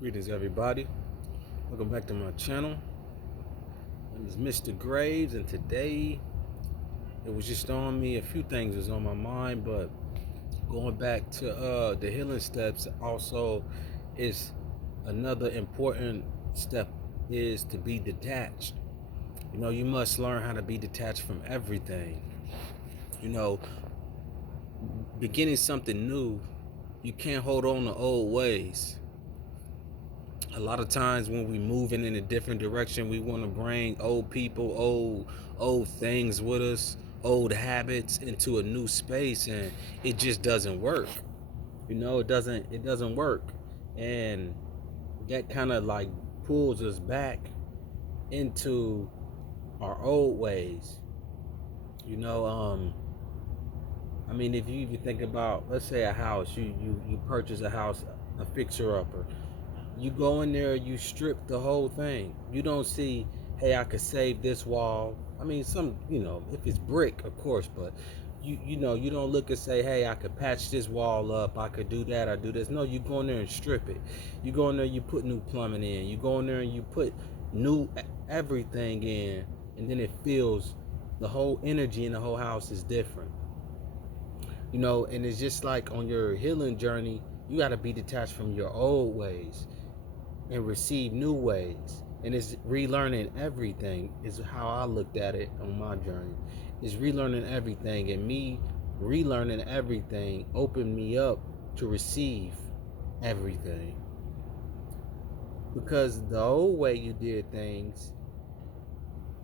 Greetings, everybody. Welcome back to my channel. My name is Mr. Graves, and today it was just on me. A few things was on my mind, but going back to the healing steps also is another important step is to be detached. You must learn how to be detached from everything. You know, beginning something new, you can't hold on to old ways. A lot of times when we moving in a different direction, we want to bring old people, old things with us, old habits into a new space, and it just doesn't work. It doesn't work. And that kind of like pulls us back into our old ways. you know um if you even think about, let's say, a house, you purchase a house, a fixer upper. You go in there, you strip the whole thing. You don't see, hey, I could save this wall. If it's brick, of course, but you don't look and say, hey, I could patch this wall up, I could do that, I do this. No, you go in there and strip it. You go in there, you put new plumbing in. You go in there and you put new everything in, and then it feels, the whole energy in the whole house is different. And it's just like on your healing journey, you got to be detached from your old ways and receive new ways. And it's relearning everything, is how I looked at it on my journey. It's relearning everything, and me relearning everything opened me up to receive everything. Because the old way you did things,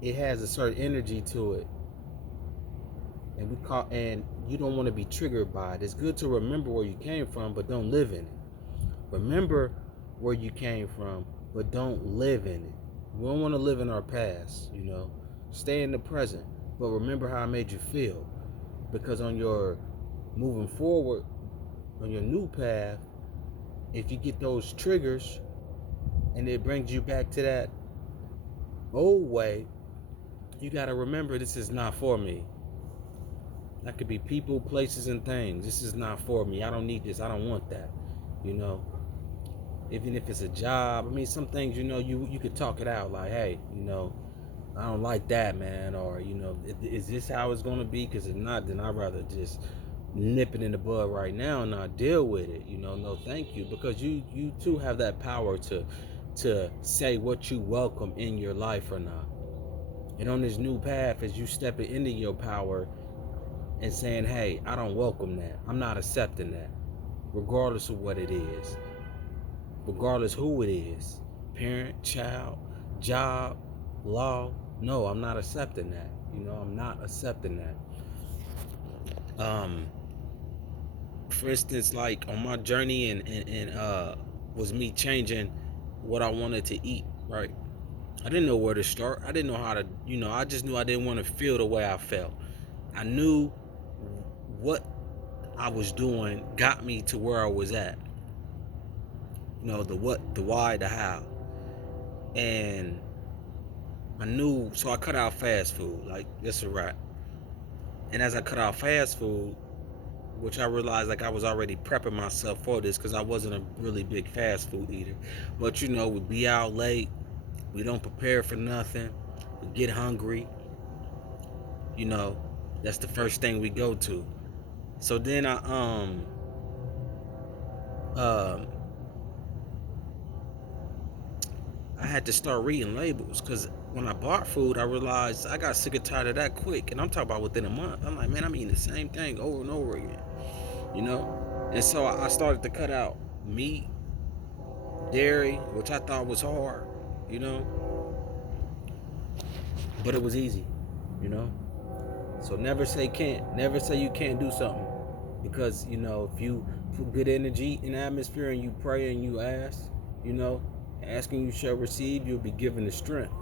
it has a certain energy to it, and you don't want to be triggered by it. It's good to remember where you came from, but don't live in it. Remember where you came from, but don't live in it. We don't want to live in our past. Stay in the present, but remember how it made you feel. Because on your moving forward, on your new path, if you get those triggers and it brings you back to that old way, you got to remember, this is not for me. That could be people, places, and things. This is not for me. I don't need this. I don't want that. You know, even if it's a job. Some things, you could talk it out, like, hey, I don't like that, man. Or, is this how it's going to be? Because if not, then I'd rather just nip it in the bud right now and not deal with it. No, thank you. Because you too have that power to say what you welcome in your life or not. And on this new path, as you stepping into your power and saying, hey, I don't welcome that. I'm not accepting that, regardless of what it is, regardless who it is, parent, child, job, law. No, I'm not accepting that. I'm not accepting that. For instance, like on my journey, and was me changing what I wanted to eat, right? I didn't know where to start. I didn't know how to, I just knew I didn't want to feel the way I felt. I knew what I was doing got me to where I was at. The what, the why, the how. And I knew, so I cut out fast food. Like, that's a wrap. And as I cut out fast food, which I realized, like, I was already prepping myself for this because I wasn't a really big fast food eater. But we be out late, we don't prepare for nothing, we get hungry. You know, that's the first thing we go to. So then um I had to start reading labels, because when I bought food, I realized I got sick and tired of that quick. And I'm talking about within a month. I'm like, man, I'm eating the same thing over and over again, you know? And so I started to cut out meat, dairy, which I thought was hard, you know? But it was easy, you know? So never say can't. Never say you can't do something. Because, if you put good energy in the atmosphere and you pray and you ask, you know, asking you shall receive, you'll be given the strength.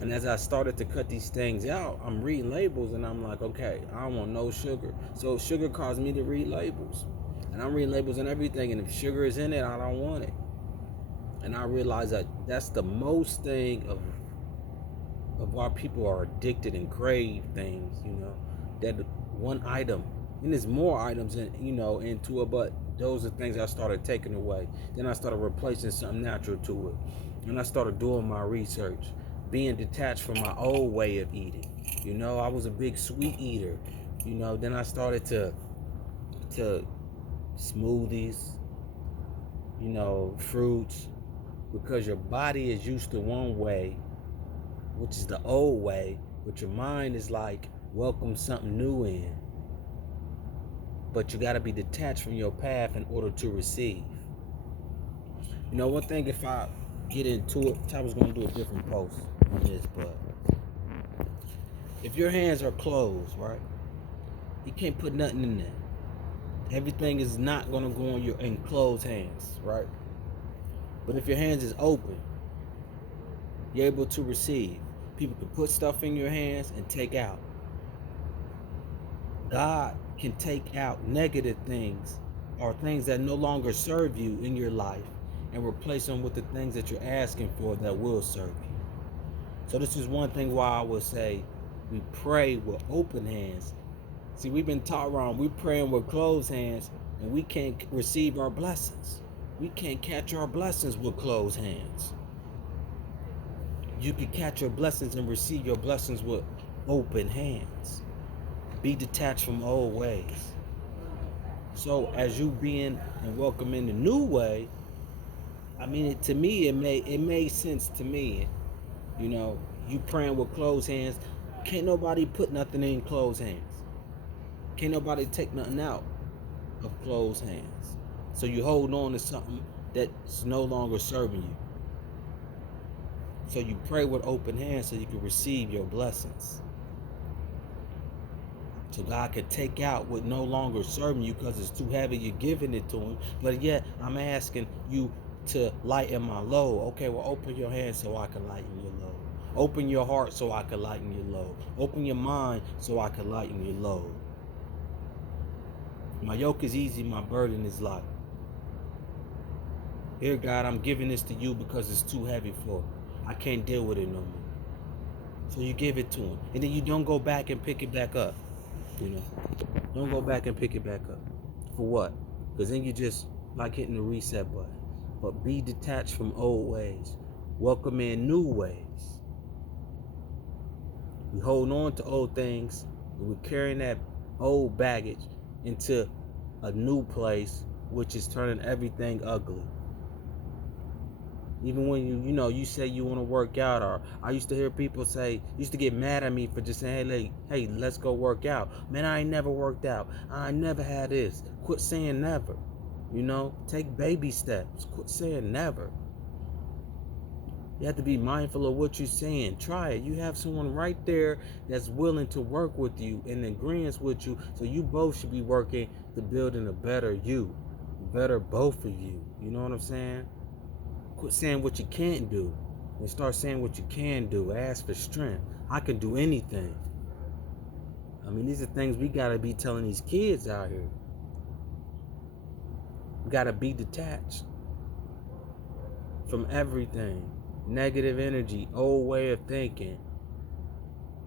And as I started to cut these things out, I'm reading labels and I'm like, okay, I don't want no sugar. So sugar caused me to read labels. And I'm reading labels and everything, and if sugar is in it, I don't want it. And I realized that that's the most thing of why people are addicted and crave things, that one item. And there's more items into it, but those are things I started taking away. Then I started replacing something natural to it. And I started doing my research, being detached from my old way of eating. I was a big sweet eater. Then I started to smoothies, fruits, because your body is used to one way, which is the old way, but your mind is like, welcome something new in. But you got to be detached from your path in order to receive. One thing, if I get into it, I was going to do a different post on this, but if your hands are closed, right, you can't put nothing in there. Everything is not going to go on your closed hands, right? But if your hands is open, you're able to receive. People can put stuff in your hands and take out. God can take out negative things or things that no longer serve you in your life and replace them with the things that you're asking for that will serve you. So this is one thing why I would say we pray with open hands. See, we've been taught wrong. We praying with closed hands and we can't receive our blessings. We can't catch our blessings with closed hands. You can catch your blessings and receive your blessings with open hands. Be detached from old ways. So as you being and welcoming the new way, to me it made sense to me. You praying with closed hands. Can't nobody put nothing in closed hands. Can't nobody take nothing out of closed hands. So you hold on to something that's no longer serving you. So you pray with open hands so you can receive your blessings. So God can take out what no longer serving you because it's too heavy. You're giving it to him. But yet I'm asking you to lighten my load. Okay, well, open your hands so I can lighten your load. Open your heart so I can lighten your load. Open your mind so I can lighten your load. My yoke is easy, my burden is light. Here, God, I'm giving this to you because it's too heavy for me. I can't deal with it no more. So you give it to him. And then you don't go back and pick it back up. Don't go back and pick it back up. For what? Because then you just like hitting the reset button. But be detached from old ways. Welcome in new ways. We hold on to old things. And we're carrying that old baggage into a new place, which is turning everything ugly. Even when you say you want to work out, or I used to hear people used to get mad at me for just saying, hey, let's go work out. Man, I ain't never worked out. I never had this. Quit saying never. Take baby steps. Quit saying never. You have to be mindful of what you're saying. Try it. You have someone right there that's willing to work with you and in agreement with you. So you both should be working to building a better you. Better both of you. You know what I'm saying? Quit saying what you can't do and start saying what you can do. Ask for strength. I can do anything. These are things we got to be telling these kids out here. We got to be detached from everything. Negative energy, old way of thinking,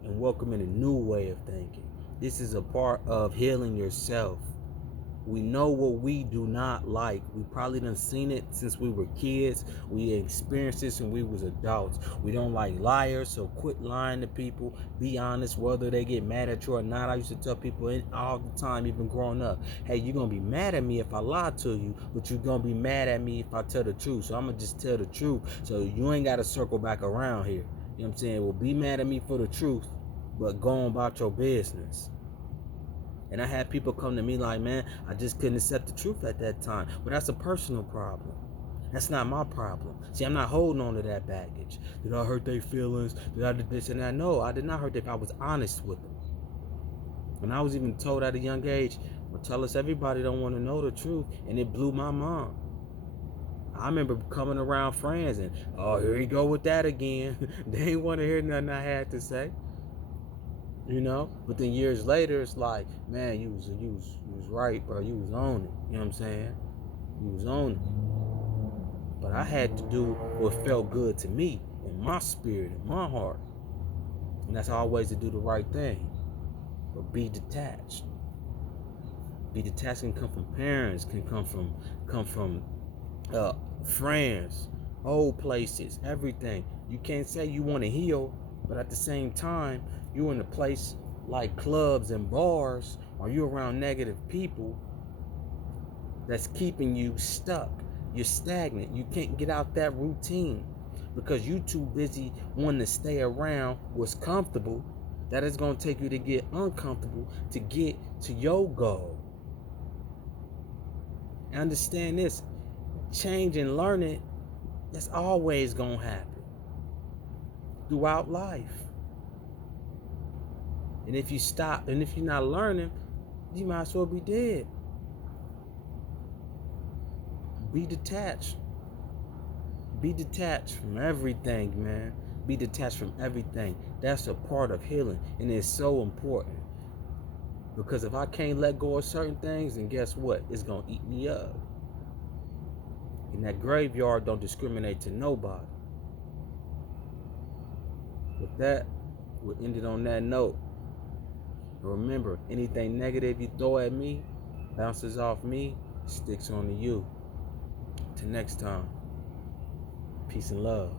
and welcoming a new way of thinking. This is a part of healing yourself. We know what we do not like. We probably done seen it since we were kids. We experienced this when we was adults. We don't like liars, so quit lying to people. Be honest, whether they get mad at you or not. I used to tell people all the time, even growing up, hey, you're going to be mad at me if I lie to you, but you're going to be mad at me if I tell the truth. So I'm going to just tell the truth. So you ain't got to circle back around here. You know what I'm saying? Well, be mad at me for the truth, but go on about your business. And I had people come to me like, man, I just couldn't accept the truth at that time. But that's a personal problem. That's not my problem. See, I'm not holding on to that baggage. Did I hurt their feelings? Did I do this and that? No, I did not hurt them. I was honest with them. And I was even told at a young age, well, tell us everybody don't want to know the truth. And it blew my mind. I remember coming around friends and, oh, here you go with that again. They ain't want to hear nothing I had to say. But then years later, it's like, man, you was right, bro. You was on it. You know what I'm saying? You was on it. But I had to do what felt good to me, in my spirit, in my heart. And that's always to do the right thing. But be detached. Be detached can come from parents, can come from friends, old places, everything. You can't say you want to heal, but at the same time, you're in a place like clubs and bars, or you're around negative people that's keeping you stuck. You're stagnant. You can't get out that routine because you're too busy wanting to stay around what's comfortable. That is going to take you to get uncomfortable to get to your goal. Understand this: change and learning, that's always going to happen throughout life. And if you stop, and if you're not learning, you might as well be dead. Be detached. Be detached from everything, man. Be detached from everything. That's a part of healing, and it's so important. Because if I can't let go of certain things, then guess what? It's going to eat me up. And that graveyard don't discriminate to nobody. With that, we'll end it on that note. Remember, anything negative you throw at me, bounces off me, sticks onto you. Till next time, peace and love.